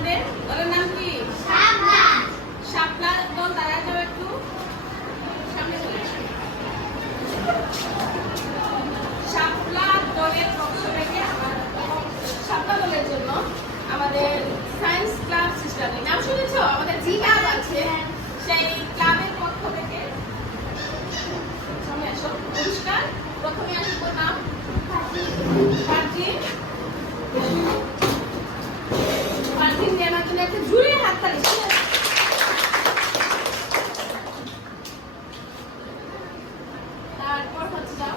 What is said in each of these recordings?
আমাদের দলের নাম কি? শাপলা দল তারা যাও একটু। সামনে চলে শাপলা দলের পক্ষ থেকে আমার শাপলা দলের জন্য আমাদের সায়েন্স ক্লাব সিস্টেমে নাম শুনেছো? আমাদের জি ক্লাব আছে সেই ক্লাবের পক্ষ থেকে। সামনে আসো। পুরস্কার। প্রথমে আসব নাম। ফারজিন ফারজিন নেওয়ার জন্য একটা জুড়ে হাততালি ঠিক আছে? তারপর হচ্ছে যাও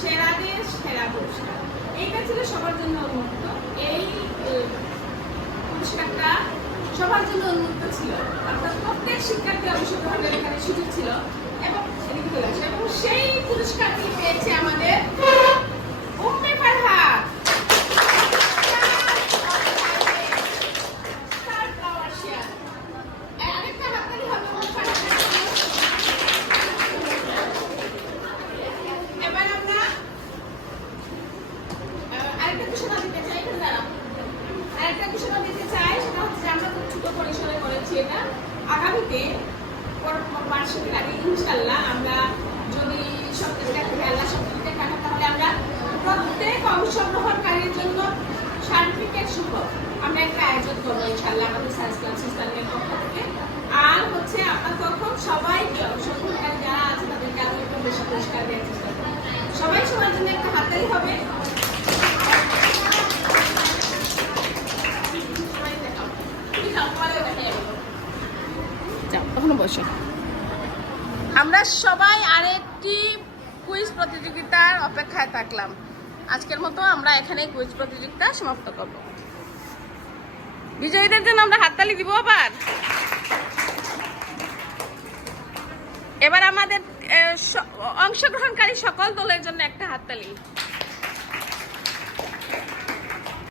সেরাদের সেরা পুরস্কার। এইটা ছিল সবার জন্য উন্মুক্ত। এই পুরস্কারটা সবার জন্য উন্মুক্ত ছিল। অর্থাৎ প্রত্যেক শিক্ষার্থী অংশগ্রহণের এখানে সুযোগ ছিল। এবং এবং সেই পুরস্কারটি পেয়েছে আমাদের Umme Farhad Star Flower Share। এই আরেকটা হাততালি হবে উম্মে ফারহাদের জন্য। এবার আমরা আহ, আরেকটা ঘোষণা দিতে চাই এখানে দাঁড়াও। ঘোষণা দিতে চাই সেটা হচ্ছে আমরা খুব ছোট পরিসরে করেছি এটা। আগামীতে বার্ষিকীর আগে ইনশাল্লাহ আমরা যদি সপ্তাহটা থেকে আল্লাহ সপ্তাহটা কাটা তাহলে আমরা প্রত্যেক অংশগ্রহণকারীর জন্য সার্টিফিকেট সহ আমরা একটা আয়োজন করব ইনশাল্লাহ আমাদের সায়েন্স ক্লাব সিস্টেমের পক্ষ থেকে। আর হচ্ছে আমরা তখন সবাইকে, অংশগ্রহণকারী যারা আছে তাদেরকে আরও একটু বেশি পুরস্কার দেওয়ার চেষ্টা করব। সবাই সবার জন্য একটা হাততালি হবে সবাই দেখাও তুমি যাও তোমারও দেখাই যাও তখন বসো। আমরা সবাই আরেকটি কুইজ প্রতিযোগিতার অপেক্ষায় থাকলাম। আজকের মতো আমরা এখানে কুইজ প্রতিযোগিতা সমাপ্ত করব। বিজয়ীদের জন্য আমরা হাততালি দিব আবার। এবার আমাদের অংশগ্রহণকারী সকল দলের জন্য একটা হাততালি।